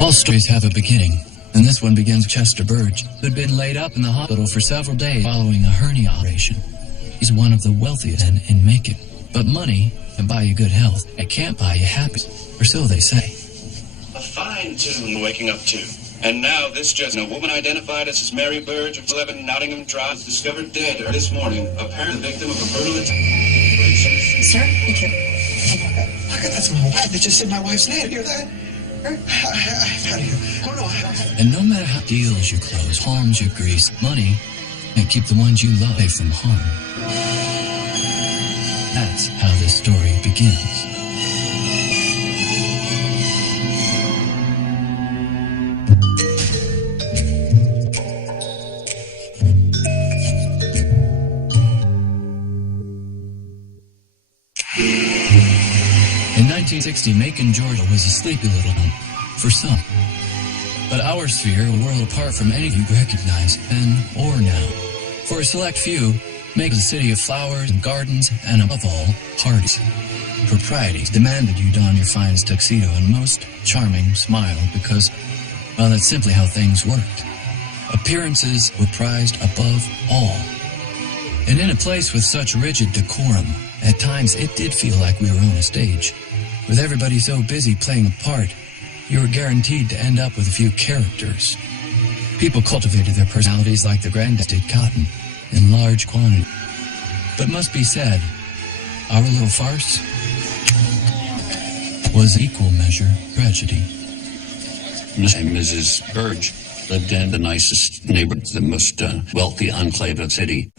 All stories have a beginning, and this one begins with Chester Burge, who had been laid up in the hospital for several days following a hernia operation. He's one of the wealthiest men in Macon, but money can buy you good health. It can't buy you happiness, or so they say. A fine tune waking up to. And now this just a woman identified as Mary Burge of 11 Nottingham Drive was discovered dead this morning, apparently the victim of a brutal attack. Sir, thank you. Oh, my God, that's my wife. They just said my wife's name. Hear that? How do you? Oh, no. And no matter how deals you close, homes you grease, money can't keep the ones you love away from harm. That's how this story begins. In 1960, Macon, Georgia was a sleepy little home for some. But our sphere, a world apart from any you recognize then or now. For a select few, Macon was a city of flowers and gardens and, above all, parties. Proprieties demanded you don your finest tuxedo and most charming smile because, well, that's simply how things worked. Appearances were prized above all. And in a place with such rigid decorum, at times it did feel like we were on a stage. With everybody so busy playing a part, you were guaranteed to end up with a few characters. People cultivated their personalities like the granddad did cotton, in large quantity. But must be said, our little farce was equal measure tragedy. Miss and Mrs. Burge lived in the nicest neighborhood, the most wealthy enclave of the city.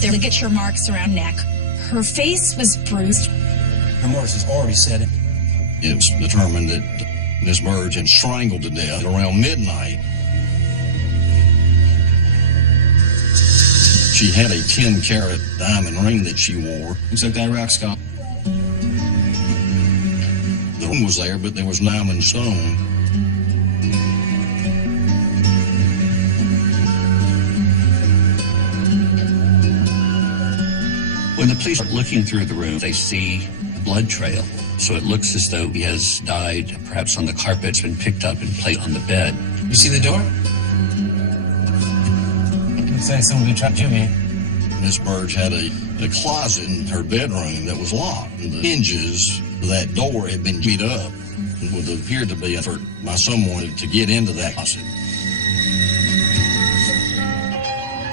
There, get your marks around neck. Her face was bruised. Morris has already said it. It was determined that Miss Burge had strangled to death around midnight. She had a 10-carat diamond ring that she wore. Looks like that rock star. The ring was there, but there was diamond stone. When the police are looking through the room, they see a blood trail. So it looks as though he has died, perhaps on the carpet. It's been picked up and placed on the bed. You see the door? Looks like someone trapped Jimmy. Miss Burge had a closet in her bedroom that was locked. And the hinges of that door had been beat up. It would appear to be an effort by someone to get into that closet.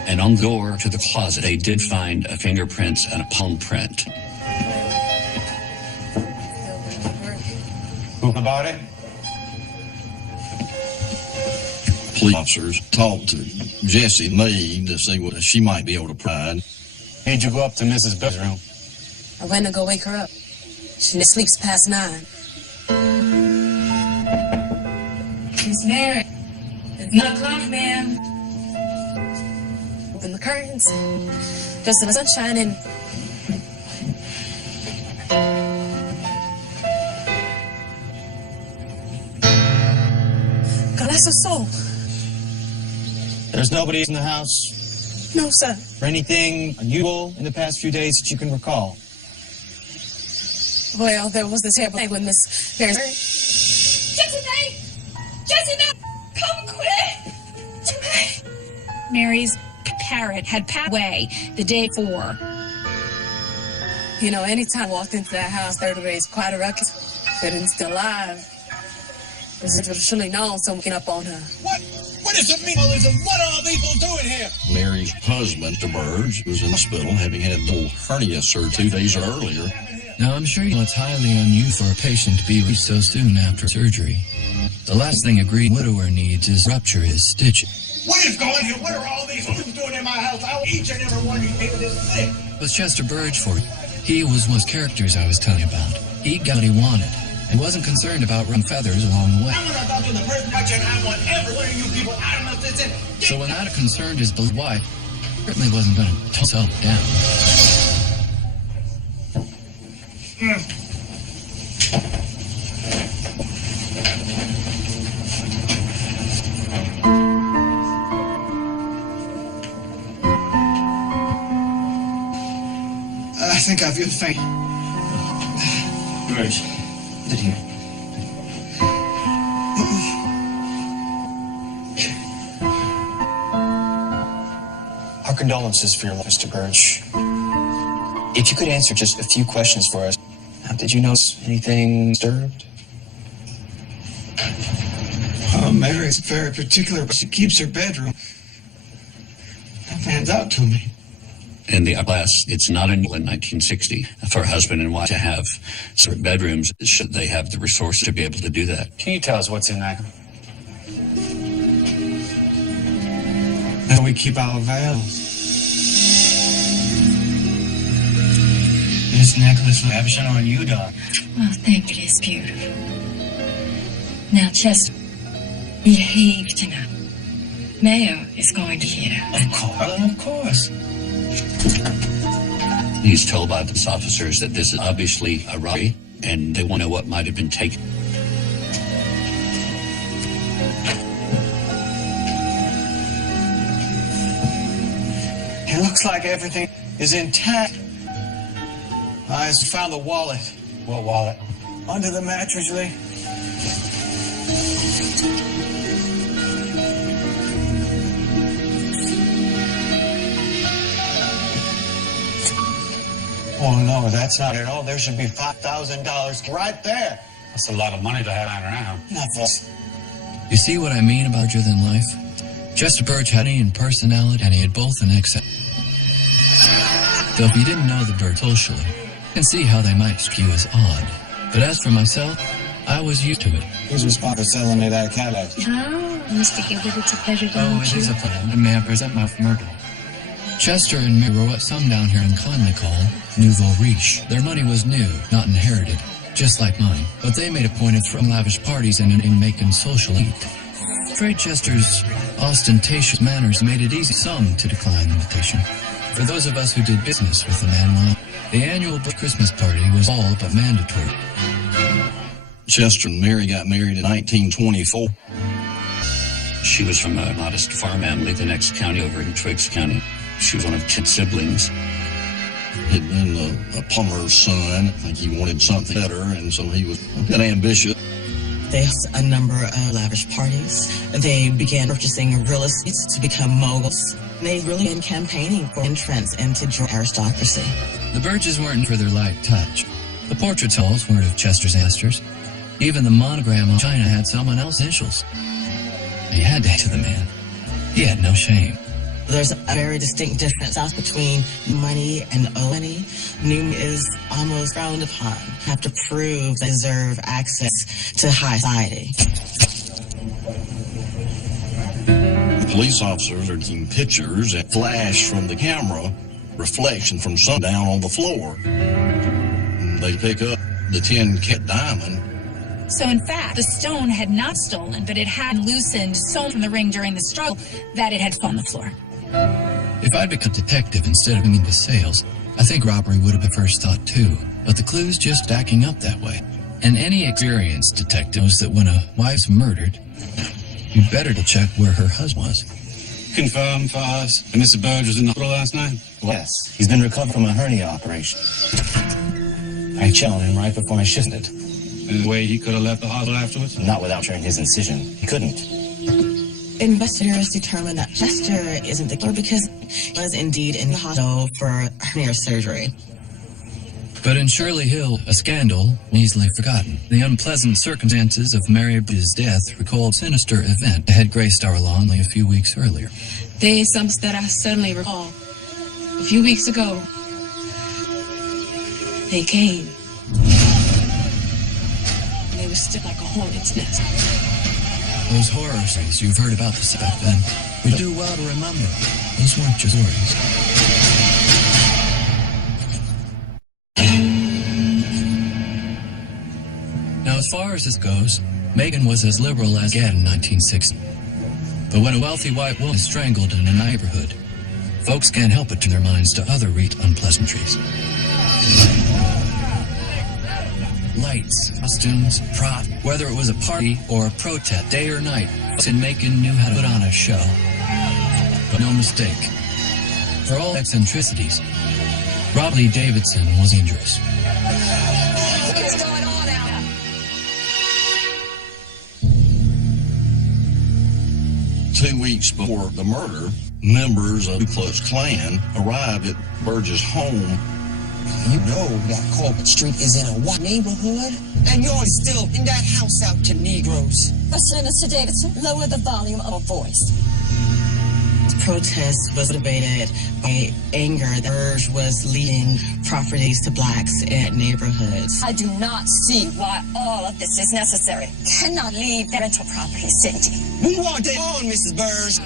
And on the door to the closet, they did find fingerprints and a palm print. What about it? Police officers talked to Jessie Meade to see what she might be able to provide. Made you go up to Mrs. Burge's room? I went to go wake her up. She sleeps past 9. Miss Mary, it's 9 o'clock, ma'am. Open the curtains. Just the sunshine and... God, that's her soul. There's nobody in the house? No, sir. Or anything unusual in the past few days that you can recall? Well, there was the terrible thing with Miss Mary. Jessie, Jessie, come quick! Mary's parrot had passed away the day before. You know, anytime I walked into that house, there would raise quite a ruckus. If it still alive. This would have surely known someone came up on her. What does it mean? What are all these people doing here? Mary's husband, Mr. Burge, was in the hospital having had a double hernia surgery 2 days earlier. Now, I'm sure you know it's highly unusual for a patient to be released so soon after surgery. The last thing a grieving widower needs is rupture his stitches. What is going here? What are all these people doing in my house? I want each and every one of you people this sick. Was Chester Burge for you? He was one of those characters I was telling you about. He got what he wanted, and wasn't concerned about running feathers along the way. I'm going to talk to the person watching. I want every one of you people out of my system. So when that concerned his beloved wife, certainly wasn't going to toss himself down. think I feel faint. Burge, sit here. Our condolences for your loss, Mr. Burge. If you could answer just a few questions for us. Did you notice anything disturbed? Mary's very particular, but she keeps her bedroom. That stands out to me. In the class, it's not unusual in 1960 for a husband and wife to have separate bedrooms should they have the resources to be able to do that. Can you tell us what's in that? And we keep our vows. This necklace was lavish on you, Doc. Oh, thank you. It is beautiful. Now, Chester, behave tonight. Mayo is going to hear. Of course. He's told by the officers that this is obviously a robbery, and they want to know what might have been taken. It looks like everything is intact. I found the wallet. What wallet? Under the mattress, Lee. Oh, no, that's not at all. There should be $5,000 right there. That's a lot of money to have lying around. Not for us. You see what I mean about larger than life? Chester Burge had in personality, and he had both in excess. Though if you didn't know the Burge socially, you can see how they might skew as odd. But as for myself, I was used to it. Who's responsible for selling me that Cadillac? Oh, Mr. Gilbert, it's a pleasure to meet you. It is a pleasure. May I present my murder? Chester and Mary were what some down here in Conley call nouveau riche. Their money was new, not inherited, just like mine. But they made a point of throwing lavish parties and in making social eat. Fred Chester's ostentatious manners made it easy for some to decline the invitation. For those of us who did business with the man, well, the annual Christmas party was all but mandatory. Chester and Mary got married in 1924. She was from a modest farm family, the next county over in Twiggs County. She was one of 10 siblings. Had been a plumber's son. I think he wanted something better, and so he was a bit ambitious. They hosted a number of lavish parties. They began purchasing real estate to become moguls. They really been campaigning for entrance into aristocracy. The Burges weren't for their light touch. The portrait halls weren't of Chester's ancestors. Even the monogram on China had someone else's initials. He had to hate the man. He had no shame. There's a very distinct difference between money and money. New is almost frowned upon. Have to prove they deserve access to high society. Police officers are taking pictures and flash from the camera, reflection from sun down on the floor. And they pick up the 10-cat diamond. So in fact, the stone had not stolen, but it had loosened so from the ring during the struggle that it had fallen on the floor. If I'd become a detective instead of being into sales, I think robbery would have been first thought too. But the clue's just stacking up that way. And any experienced detective knows that when a wife's murdered, you'd better to check where her husband was. Confirm for us that Mr. Burge was in the hospital last night? Yes. He's been recovered from a hernia operation. I checked on him right before I shifted. In a way he could have left the hospital afterwards? Not without sharing his incision. He couldn't. Investigators determined that Chester isn't the killer because he was indeed in the hospital for hernia surgery. But in Shirley Hill, a scandal easily forgotten. The unpleasant circumstances of Mary Burge's death recalled a sinister event that had graced our lawn only a few weeks earlier. There is something that I suddenly recall. A few weeks ago, they came. And they were still like a hornet's nest. Those horror stories you've heard about this back then, we do well to remember. Those weren't just stories. Now, as far as this goes, Megan was as liberal as get in 1960. But when a wealthy white woman is strangled in a neighborhood, folks can't help but turn their minds to other unpleasantries. Lights, costumes, props, whether it was a party or a protest, day or night, folks in Macon knew how to put on a show. But no mistake. For all eccentricities, Robert Lee Davidson was dangerous. What's going on out here? 2 weeks before the murder, members of the Ku Klux Klan arrived at Burge's home. You know that Corbett Street is in a white neighborhood, and you're still in that house out to Negroes. Mr. Davidson, lower the volume of your voice. The protest was motivated by anger. The Burge was leaving properties to blacks in neighborhoods. I do not see why all of this is necessary. Cannot leave the rental property city. We want it on, Mrs. Burge.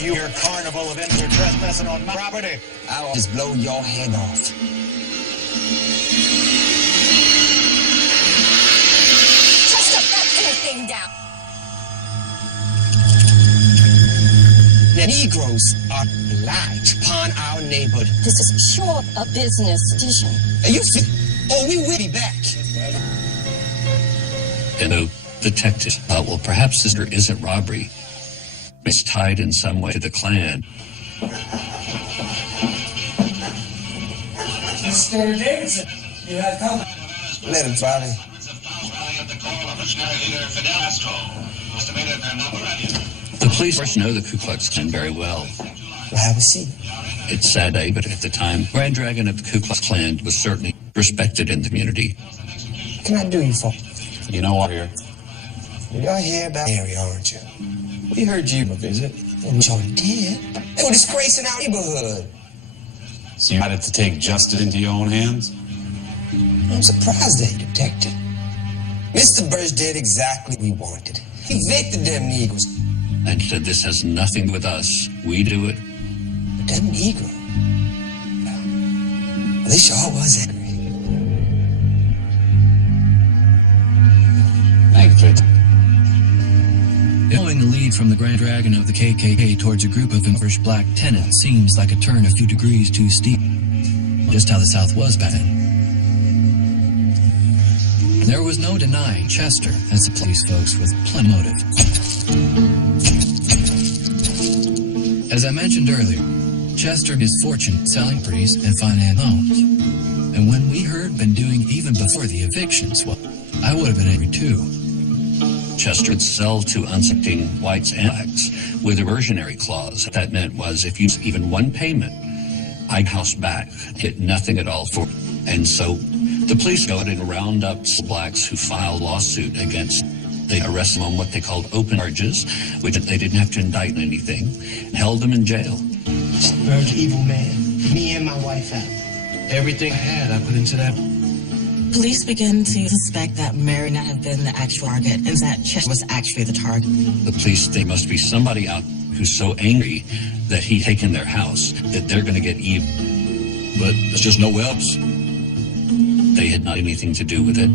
Your carnival of injured trespassing on my property. I'll just blow your head off. Just shut that thing down. The Negroes are light upon our neighborhood. This is pure a business decision. You see? Oh, we will be back. And the detectives thought, well, perhaps this isn't robbery. It's tied in some way to the Klan. Mr. Davidson, you have come. Let him try it. The police, of course, know the Ku Klux Klan very well. Well, have a seat. It's a sad day, but at the time, Grand Dragon of the Ku Klux Klan was certainly respected in the community. Can I do you for? You know what here? You're here about Harry, aren't you? We heard you visit. And you did. They were disgracing our neighborhood. So you decided to take justice into your own hands? I'm surprised they detected. Mr. Burge did exactly what we wanted. He evicted them Negroes. And he said, this has nothing with us. We do it. But that Negro, well, they sure was angry. Thank you. Following the lead from the Grand Dragon of the KKK towards a group of impoverished black tenants seems like a turn a few degrees too steep. Just how the South was back then. There was no denying Chester as the police folks with plenty of motive. As I mentioned earlier, Chester made his fortune selling properties and finance homes. And when we heard been doing even before the evictions, well, I would have been angry too. Chester would sell to unsuspecting whites and blacks with a reversionary clause. What that meant was if you even one payment, I'd house back, get nothing at all for it. And so the police go out and round up blacks who filed a lawsuit against. They arrested them on what they called open charges, which they didn't have to indict anything, held them in jail. Burge, evil man. Me and my wife out. Everything I had, I put into that. Police begin to suspect that Mary not have been the actual target and that Chester was actually the target. The police think must be somebody out who's so angry that he's taken their house that they're going to get even. But there's just no else. They had not anything to do with it.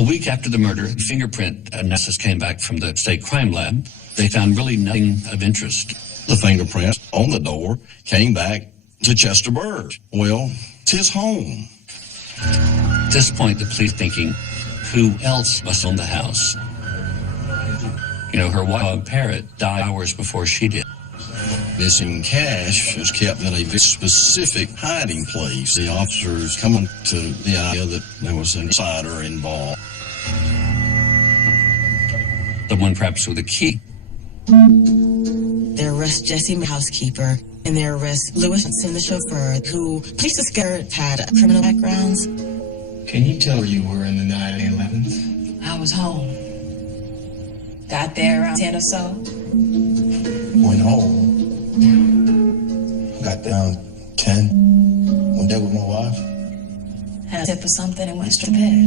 A week after the murder, fingerprint analysis came back from the state crime lab. They found really nothing of interest. The fingerprints on the door came back to Chester Burge. Well, it's his home. At this point, the police thinking, who else must own the house? You know, her wild parrot died hours before she did. Missing cash was kept in a very specific hiding place. The officers coming to the idea that there was an insider involved. The one perhaps with a key. They arrest Jesse, the housekeeper, and they arrest Lewis and the chauffeur, who police discovered had criminal backgrounds. Can you tell where you were in the night of the 11th? I was home. Got there around 10 or so. Went home. Got there around 10. Went there with my wife. Had a sip of something and went straight to bed.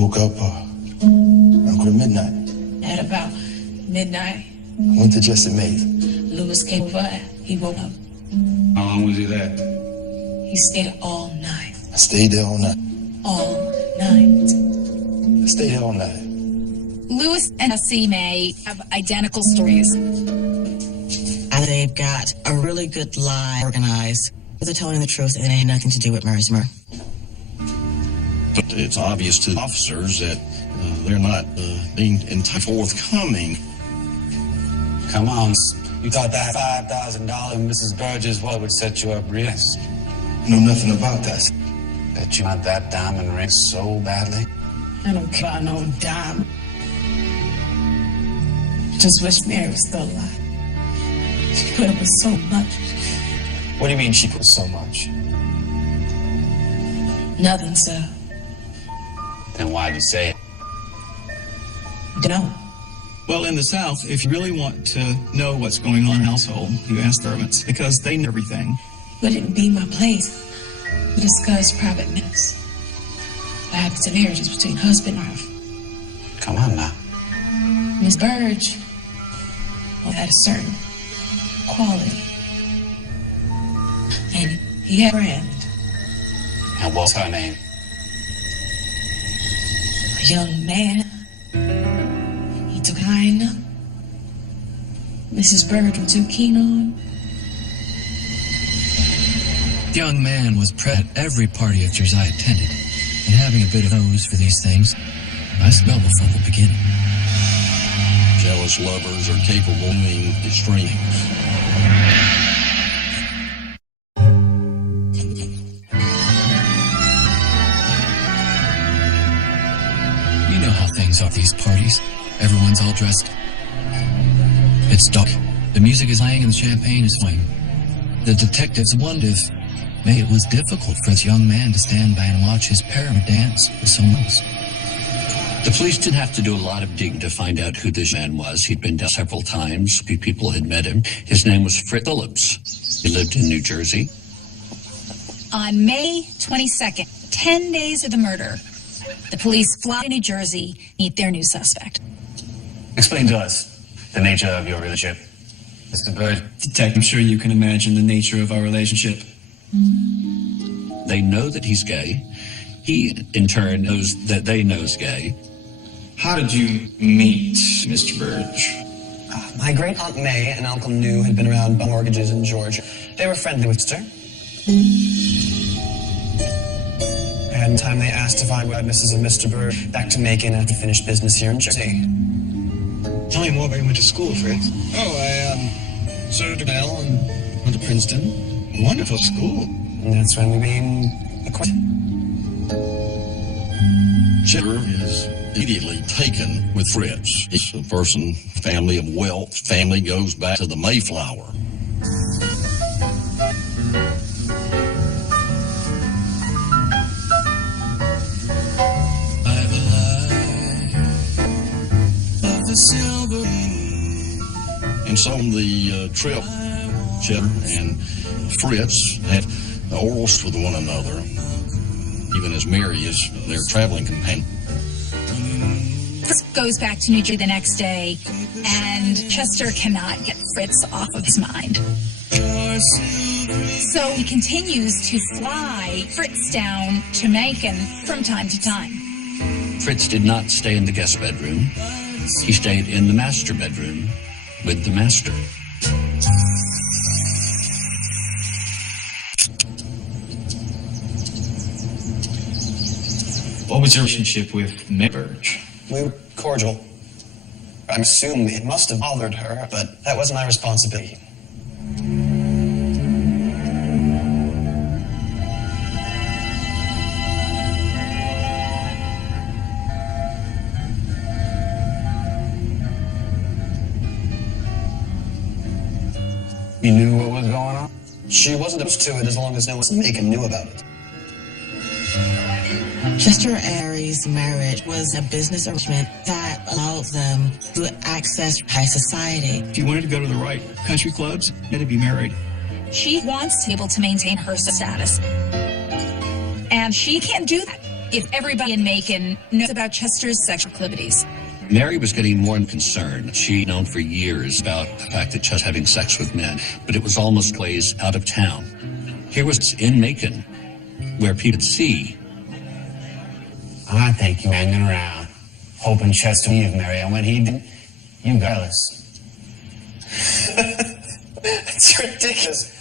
Woke up around midnight. At about midnight, Went to Jesse Mays. Lewis came by. He woke up. How long was he there? He stayed all night. I stayed there all night. All night. I stayed there all night. Lewis and Jesse May have identical stories. And they've got a really good lie organized. They're telling the truth and it had nothing to do with Mary's murder. But it's obvious to the officers that they're not being entirely forthcoming. Come on. You thought that $5,000 Mrs. Burgess would set you up real nice. Know nothing about that. Bet you want that diamond ring so badly? I don't care about no dime. Just wish Mary was still alive. She put up with so much. What do you mean she put so much? Nothing, sir. Then why'd you say it? Dunno. Well, in the South, if you really want to know what's going on in a household, you ask servants, because they know everything. But it would be my place to discuss private matters. What happens to marriages between husband and wife. Come on now. Miss Burge had a certain quality. And he had a friend, And what's her name? a young man. He took high enough. Mrs. Burge was too keen on. The young man was present at every party of yours I attended, and having a bit of nose for these things, I smelled it from the beginning. Jealous lovers are capable of doing extreme things. You know how things are at these parties. Everyone's all dressed. It's dark. The music is playing and the champagne is flowing. The detectives wondered if maybe it was difficult for this young man to stand by and watch his paramour dance with someone else. The police didn't have to do a lot of digging to find out who this man was. He'd been down several times. People had met him. His name was Fritz Phillips. He lived in New Jersey. On May 22nd, 10 days of the murder, the police fly to New Jersey to meet their new suspect. Explain to us the nature of your relationship, Mr. Burge. Detective, I'm sure you can imagine the nature of our relationship. They know that he's gay. He, in turn, knows that they know he's gay. How did you meet Mr. Burge? My great Aunt May and Uncle New had been around mortgages in Georgia. They were friendly with her. And in time they asked if I would Mrs. and Mr. Burge back to Macon after finished business here in Jersey. Tell me more about you went to school, Fritz. Oh, I served at Bell and went to Princeton. Wonderful school. And that's when we became acquainted. Cheddar is immediately taken with Fritz. It's a person, family of wealth. Family goes back to the Mayflower. I've a life of the silver. And so on the trip, Cheddar and Fritz had orals with one another, even as Mary is their traveling companion. Fritz goes back to New Jersey the next day, and Chester cannot get Fritz off of his mind. So he continues to fly Fritz down to Macon from time to time. Fritz did not stay in the guest bedroom. He stayed in the master bedroom with the master. What was your relationship with Mary Burge? We were cordial. I assume it must have bothered her, but that wasn't my responsibility. You knew what was going on? She wasn't opposed to it as long as no one in Macon knew about it. Chester and Mary's marriage was a business arrangement that allowed them to access high society. If you wanted to go to the right country clubs, you had to be married. She wants to be able to maintain her status. And she can't do that if everybody in Macon knows about Chester's sexual proclivities. Mary was getting more concerned. She'd known for years about the fact that Chester was having sex with men, but it was almost ways out of town. Here was in Macon, where people could see. I think you hanging around, hoping Chester would leave Mary, and when he didn't, you got us. It's ridiculous.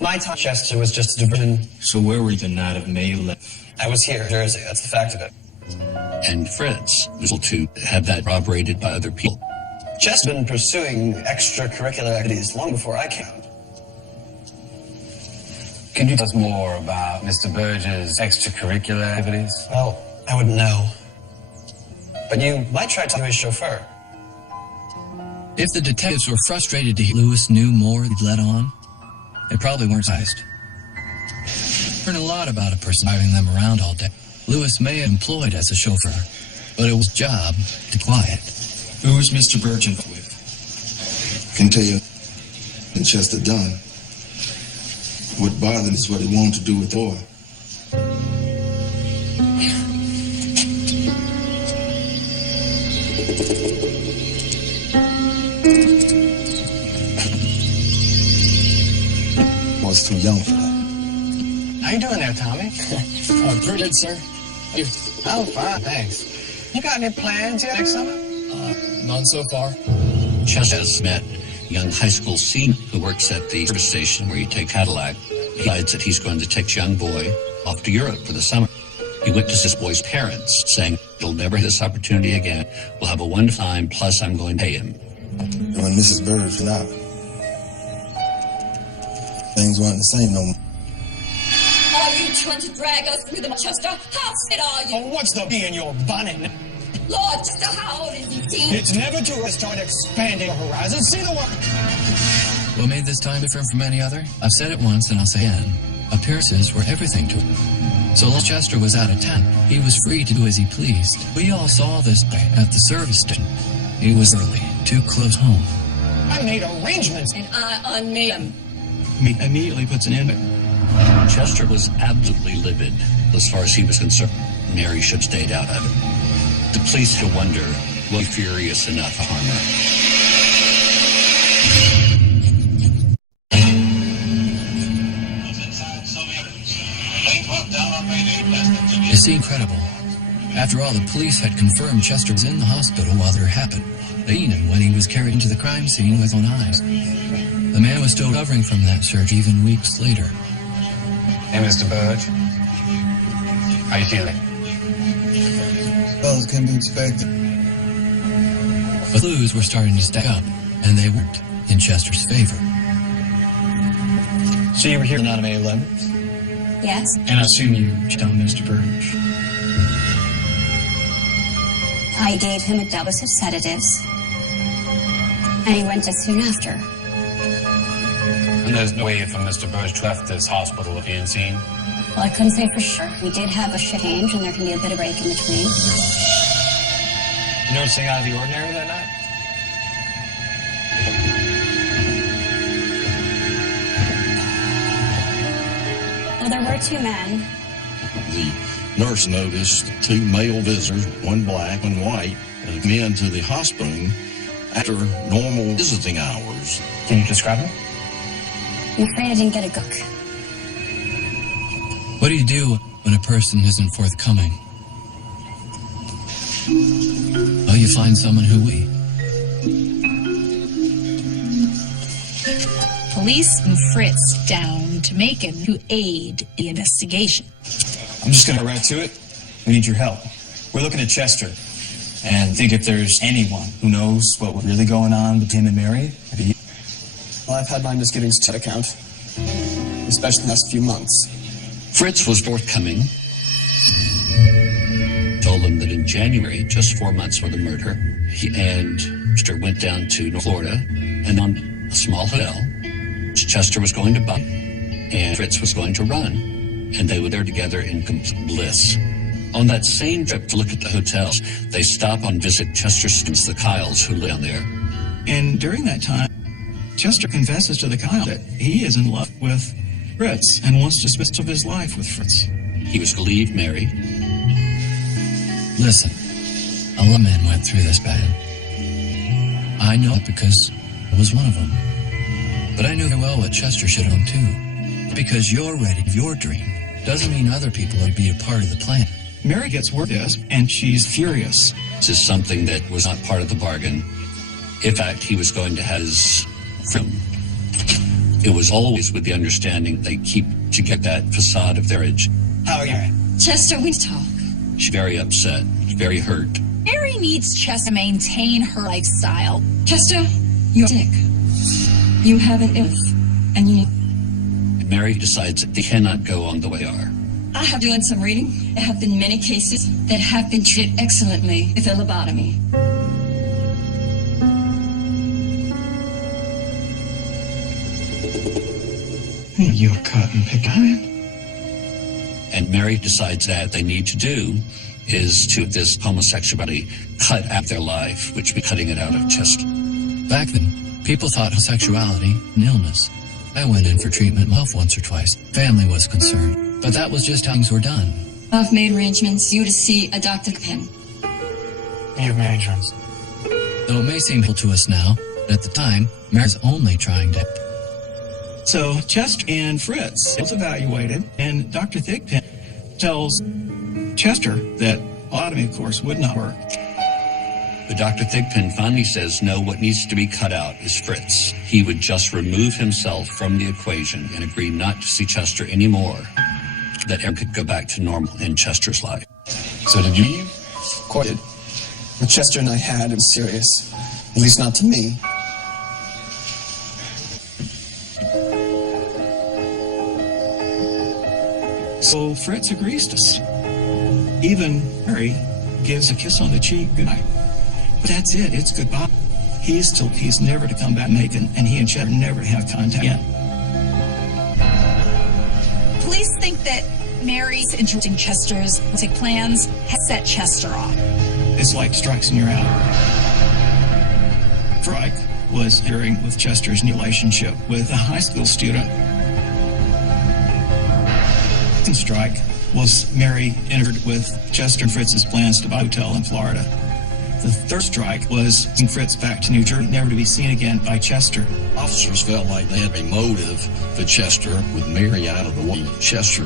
My time, Chester was just a diversion. So where were you the night of May 11th? I was here in Jersey. That's the fact of it. And Fritz was able to have that corroborated by other people. Jess been pursuing extracurricular activities long before I came. Can you tell us more about Mr. Burge's extracurricular activities? Well, I wouldn't know. But you might try talking to his chauffeur. If the detectives were frustrated to hear Lewis knew more he'd let on, they probably weren't surprised. Learn a lot about a person driving them around all day. Lewis may have employed as a chauffeur, but it was his job to quiet. Who was Mr. Burge involved with? Can tell you, and Chester done. What bothered is what he wanted to do with the boy. Was too young for that. How you doing there, Tommy? Pretty good, sir. You? Oh, fine, thanks. You got any plans yet next summer? None so far. Chester has met a young high school senior who works at the service station where you take Cadillac. He decides that he's going to take this young boy off to Europe for the summer. He went to his boy's parents, saying, he'll never have this opportunity again. We'll have a wonderful time, plus I'm going to pay him. When Mrs. Burge went out, things weren't the same no more. Are you trying to drag us through the Chester? How fit are you? Oh, what's the bee in your bonnet? Lord, Chester, how old is he, teen? It's never too late to start expanding our horizons. See the one. What made this time different from any other? I've said it once and I'll say again. Appearances were everything to him. So long as Chester was out of town, he was free to do as he pleased. We all saw this at the service station. He was early, too close home. I made arrangements. And I unmade them. He immediately puts an end to it. Chester was absolutely livid. As far as he was concerned, Mary should have stayed out of it. The police had to wonder, was he furious enough to harm her? It seemed incredible. After all, the police had confirmed Chester was in the hospital while it happened. They seen him when he was carried into the crime scene with his own eyes. The man was still recovering from that surgery even weeks later. Hey, Mr. Burge. How you feeling? Well, it can be expected. But clues were starting to stack up, and they weren't in Chester's favor. So you were here on May 11th? Yes? And I assume you on Mr. Burge. I gave him a dose of sedatives. And he went just soon after. And there's no way for Mr. Burge left this hospital with being seen? Well, I couldn't say for sure. We did have a shift change, and there can be a bit of break in between. You notice anything out of the ordinary that night? Well, there were two men. The nurse noticed two male visitors, one black, one white, come into the hospital after normal visiting hours. Can you describe them? I'm afraid I didn't get a gook. What do you do when a person isn't forthcoming? Well, you find someone who we. Police and Fritz down to Macon to aid the investigation. I'm just going to get right to it. We need your help. We're looking at Chester and think if there's anyone who knows what was really going on with him and Mary. Well, I've had my misgivings to that account, especially the last few months. Fritz was forthcoming. Told him that in January, just 4 months before the murder, he and Chester went down to Florida and on a small hotel, which Chester was going to buy, and Fritz was going to run, and they were there together in complete bliss. On that same trip to look at the hotels, they stop and visit Chester's students, the Kyles, who live down there. And during that time, Chester confesses to the Kyle that he is in love with Fritz and wants to spend his life with Fritz. He was to leave Mary. Listen, a lot of men went through this bad. I know it because I was one of them. But I knew very well what Chester should have done too. Because you're ready for your dream doesn't mean other people would be a part of the plan. Mary gets word of this, and she's furious. This is something that was not part of the bargain. In fact, he was going to have his freedom. It was always with the understanding they keep to get that facade of marriage. How are you? Chester, we talk. She's very upset, very hurt. Mary needs Chester to maintain her lifestyle. Chester, you're sick. You have an illness, and you need... Mary decides that they cannot go on the way they are. I have done some reading. There have been many cases that have been treated excellently with a lobotomy. You cut and pick iron. And Mary decides that they need to do is to this homosexuality cut out their life, which be cutting it out of Chester. Back then, people thought homosexuality an illness. I went in for treatment myself once or twice. Family was concerned, but that was just how things were done. I've made arrangements for you to see a Dr. Penn. You've made arrangements. Though it may seem simple to us now, at the time, Mary was only trying to... So Chester and Fritz was evaluated, and Dr. Thigpen tells Chester that lobotomy, of course, would not work. But Dr. Thigpen finally says, no, what needs to be cut out is Fritz. He would just remove himself from the equation and agree not to see Chester anymore, that Eric could go back to normal in Chester's life. So did you leave? Of course I did. What Chester and I had, it was serious. At least not to me. So Fritz agrees to this. Even Mary gives a kiss on the cheek goodnight. But that's it. It's goodbye. He's never to come back Macon, and he and Chester never have contact again. Police think that Mary's interrupting Chester's plans has set Chester off. It's like strikes and you're out. Strike was hearing with Chester's new relationship with a high school student. Strike was Mary entered with Chester and Fritz's plans to buy a hotel in Florida. The third strike was sending Fritz back to New Jersey, never to be seen again by Chester. Officers felt like they had a motive for Chester. With Mary out of the way, Chester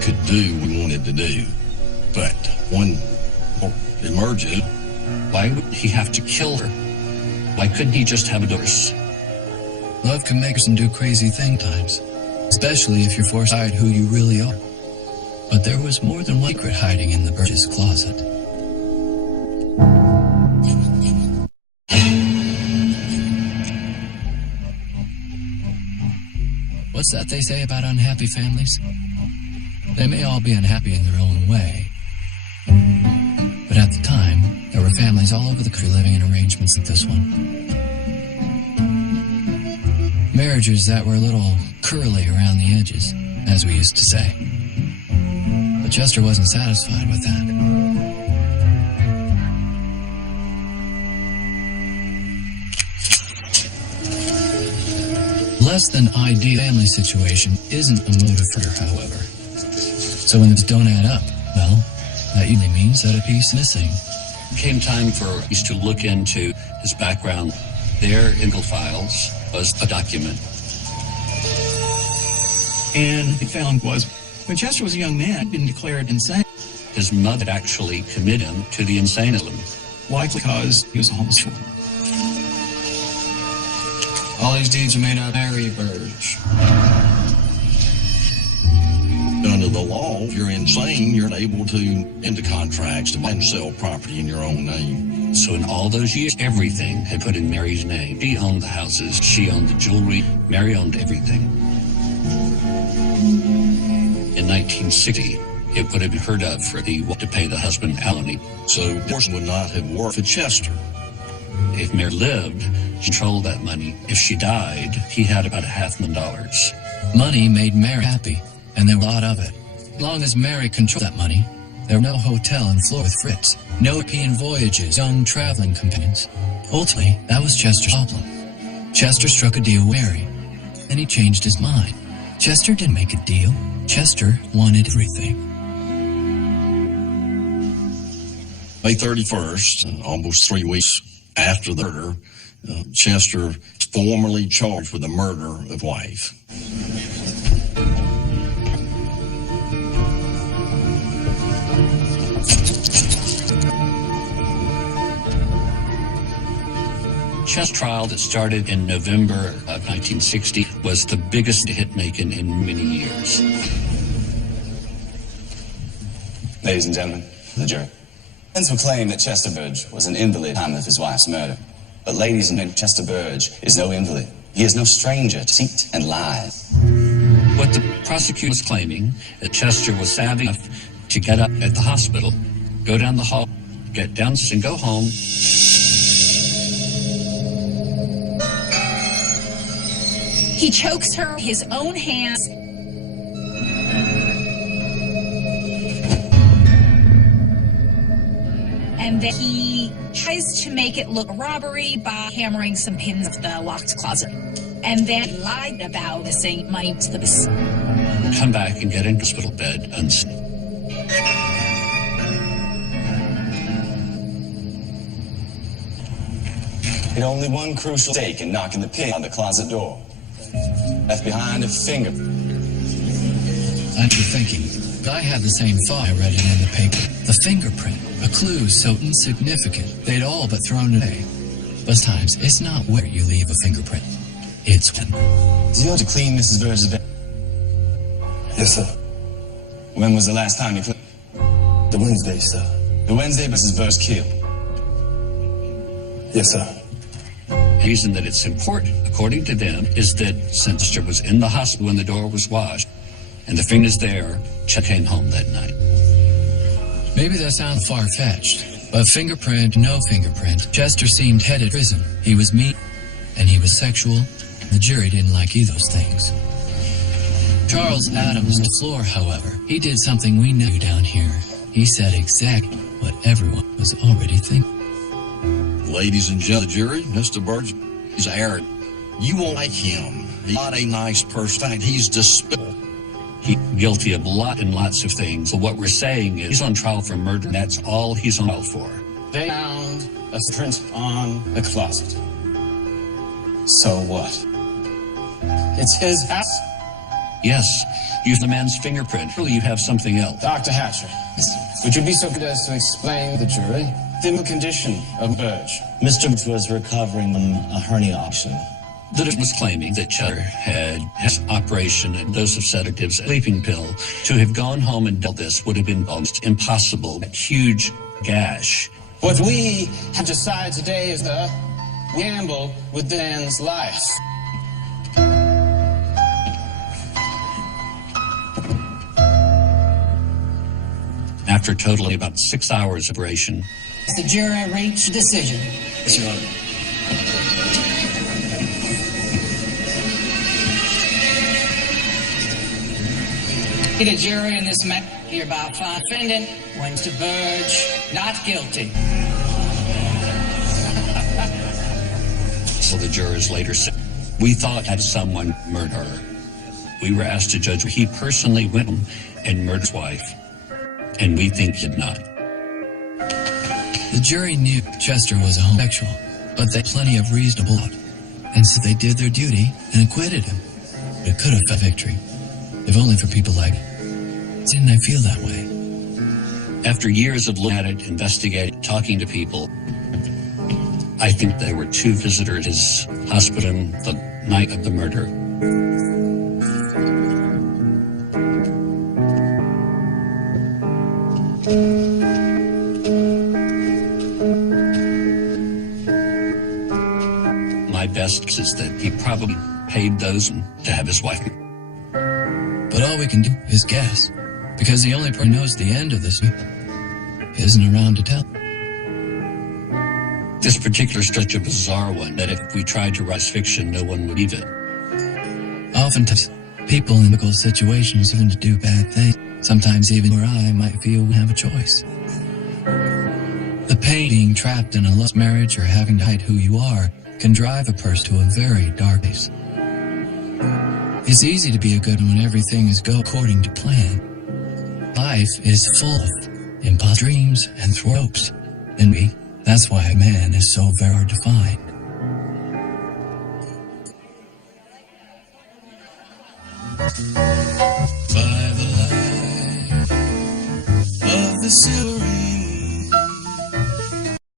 could do what he wanted to do. But when it emerges, why would he have to kill her? Why couldn't he just have a divorce? Love can make us do crazy things times, especially if you're forced to hide who you really are. But there was more than one secret hiding in the Burgess closet. What's that they say about unhappy families? They may all be unhappy in their own way. But at the time, there were families all over the country living in arrangements like this one. Marriages that were a little curly around the edges, as we used to say. But Chester wasn't satisfied with that. Less than ideal family situation isn't a motive for her, however. So when these don't add up, well, that usually means that a piece is missing. It came time for us to look into his background. There in the files was a document. And it found was, when Chester was a young man, he'd been declared insane. His mother had actually committed him to the insane asylum. Likely because he was a homosexual. All these deeds are made out of Mary Burge. Under the law, if you're insane, you're able to enter contracts to buy and sell property in your own name. So in all those years, everything had put in Mary's name. She owned the houses, she owned the jewelry, Mary owned everything. In 1960, it would have been heard of for the to pay the husband alimony. So the person would not have worked for Chester. If Mary lived, she controlled that money. If she died, he had about $500,000. Money made Mary happy, and there was a lot of it. As long as Mary controlled that money, there was no hotel in Florida with Fritz, no European voyages, young traveling companions. Ultimately, that was Chester's problem. Chester struck a deal with Mary, and he changed his mind. Chester didn't make a deal. Chester wanted everything. May 31st, almost 3 weeks after the murder, Chester was formally charged with the murder of wife. Chester's trial that started in November of 1960 was the biggest hit Macon in many years. Ladies and gentlemen, the jury. Friends will claim that Chester Burge was an invalid at the time of his wife's murder. But ladies and gentlemen, Chester Burge is no invalid. He is no stranger to deceit and lies. What the prosecutor was claiming, that Chester was savvy enough to get up at the hospital, go down the hall, get down and go home. He chokes her with his own hands. And then he tries to make it look a robbery by hammering some pins of the locked closet. And then he lied about missing money to the business. Come back and get in hospital bed unseen. He had only one crucial mistake in knocking the pin on the closet door. Left behind a finger. I'm thinking, but I had the same thought. I read it in the paper. The fingerprint, a clue so insignificant, they'd all but thrown it away. But sometimes it's not where you leave a fingerprint. It's when. Did you have to clean Mrs. Burge's bed? Yes, sir. When was the last time you cleaned? The Wednesday, sir. The Wednesday Mrs. Burge killed? Yes, sir. The reason that it's important, according to them, is that since Chester was in the hospital when the door was washed, and the finger's there, Chester came home that night. Maybe that sounds far-fetched, but fingerprint, no fingerprint. Chester seemed headed to prison. He was mean, and he was sexual. The jury didn't like either of those things. Charles Adams DeFleur, however, he did something we know down here. He said exactly what everyone was already thinking. Ladies and gentlemen, the jury, Mr. Burge is arrogant. You won't like him. He's not a nice person. In fact, he's despicable. He's guilty of lots of things. But what we're saying is he's on trial for murder. That's all he's on trial for. They found a print on the closet. So what? It's his house? Yes. Use the man's fingerprint. Surely you have something else. Dr. Hatcher, would you be so good as to explain to the jury the condition of Burge? Mr. Burge was recovering from a hernia operation. The defense was claiming that Chester had his operation and dose of sedatives, a sleeping pill. To have gone home and done this would have been almost impossible. A huge gash. What we have decided today is to gamble with the man's life. After totally about 6 hours of operation, the jury reached a decision. Yes, Your Honor. The jury in this matter hereby find defendant Winston Burge not guilty. So the jurors later said, we thought had someone murdered her. We were asked to judge. He personally went and murdered his wife, and we think he did not. The jury knew Chester was a homosexual, but they had plenty of reasonable doubt, and so they did their duty and acquitted him. But it could have been victory, if only for people like me. Didn't I feel that way? After years of looking at it, investigating, talking to people, I think there were 2 visitors at his hospital the night of the murder. My best guess is that he probably paid those to have his wife. But all we can do is guess, because the only person who knows the end of this isn't around to tell. This particular stretch a bizarre one, that if we tried to write fiction, no one would believe it. Oftentimes, people in difficult situations even to do bad things. Sometimes even where I might feel we have a choice. The pain of being trapped in a lost marriage or having to hide who you are can drive a person to a very dark place. It's easy to be a good one when everything is go according to plan. Life is full of impossible dreams and ropes. And that's why a man is so very hard to find. By the light of the silver